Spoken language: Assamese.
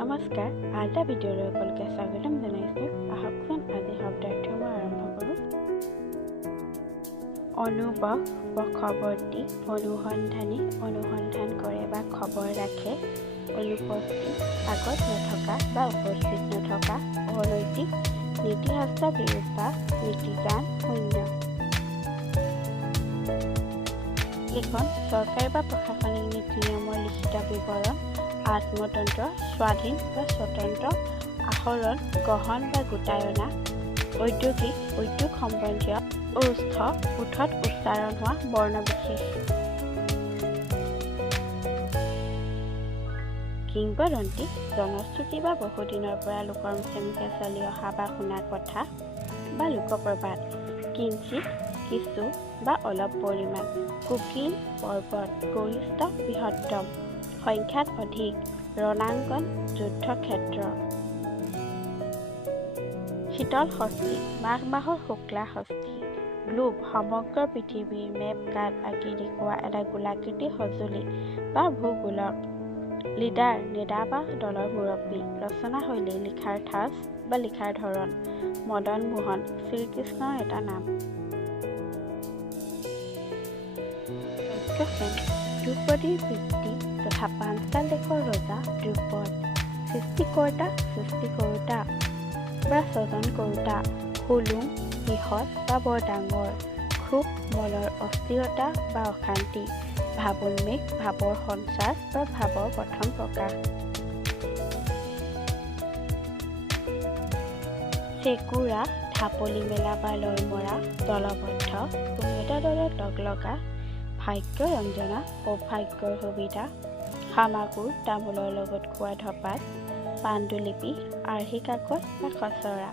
নমস্কাৰ আল্টা ভিডিঅ'লৈ সকলোকে স্বাগতম জনাইছোঁ আহকচোন আজি শব্দাৰ্থ মই আৰম্ভ কৰোঁ অনুবহ বশৱৰ্তী অনুসন্ধানী অনুসন্ধান কৰে বা খবৰ ৰাখে অনুপস্থিত আগত নথকা বা উপস্থিত নথকা অনৈতিক নীতিশাস্ত্ৰ বিৰোধ বা নীতিজ্ঞান শূন্য এখন চৰকাৰী বা প্ৰশাসনিক নীতি নিয়মৰ লিখিত বিৱৰণ আত্মতন্ত্ৰ স্বাধীন বা স্বতন্ত্ৰ আহৰণ গ্ৰহণ বা গোটায়না উদ্যোগ সম্বন্ধীয় ওষ্ঠ ওঠত উচ্চাৰণ হোৱা বৰ্ণবিশেষ কিংবদন্তি জনশ্ৰুতি বা বহুদিনৰ পৰা লোকৰ মুখে চলি অহা বা শুনা কথা বা লোকপ্ৰবাদ কিঞ্চিত কিছু বা অলপ পৰিমাণ কুকিল পৰ্বত গৰিষ্ঠ বৃহত্তম সংখ্যাত অধিক ৰণাঙ্গন যুদ্ধক্ষেত্ৰ শীতল ষষ্ঠী মাঘ মাহৰ শুক্লা ষষ্ঠী গ্লোব সমগ্ৰ পৃথিৱীৰ মেপ কাৰ্ড আঁকি দেখুওৱা এটা গোলাকৃতি সঁজুলি বা ভূগোলক লিডাৰ নেতা বা দলৰ মুৰব্বী ৰচনাশৈলী লিখাৰ ঠাঁচ বা লিখাৰ ধৰণ মদন মোহন শ্ৰীকৃষ্ণৰ এটা নাম ধ্ৰুপদীৰ পিতৃ তথা পাঞ্চাল দেশৰ ৰজা ধ্ৰুপদ সৃষ্টিকৰ্তা সৃষ্টি কৰোঁতা বা স্বজন কৰোঁতা হুলুং বৃহৎ বা বৰ ডাঙৰ ক্ষোভ মনৰ অস্থিৰতা বা অশান্তি ভাৱোন্মেষ ভাৱৰ সঞ্চাৰ বা ভাৱৰ প্ৰথম প্ৰকাশ চেকুৰা ঢাপলি মেলা বা লৈ মৰা দলবদ্ধ কোনো এটা দলত লগ লগা ভাগ্য ৰঞ্জনা সৌভাগ্যৰ সুবিধা সামাগুৰ তামোলৰ লগত খোৱা ধপাত পাণ্ডুলিপি আৰ্হি কাকত বা খচৰা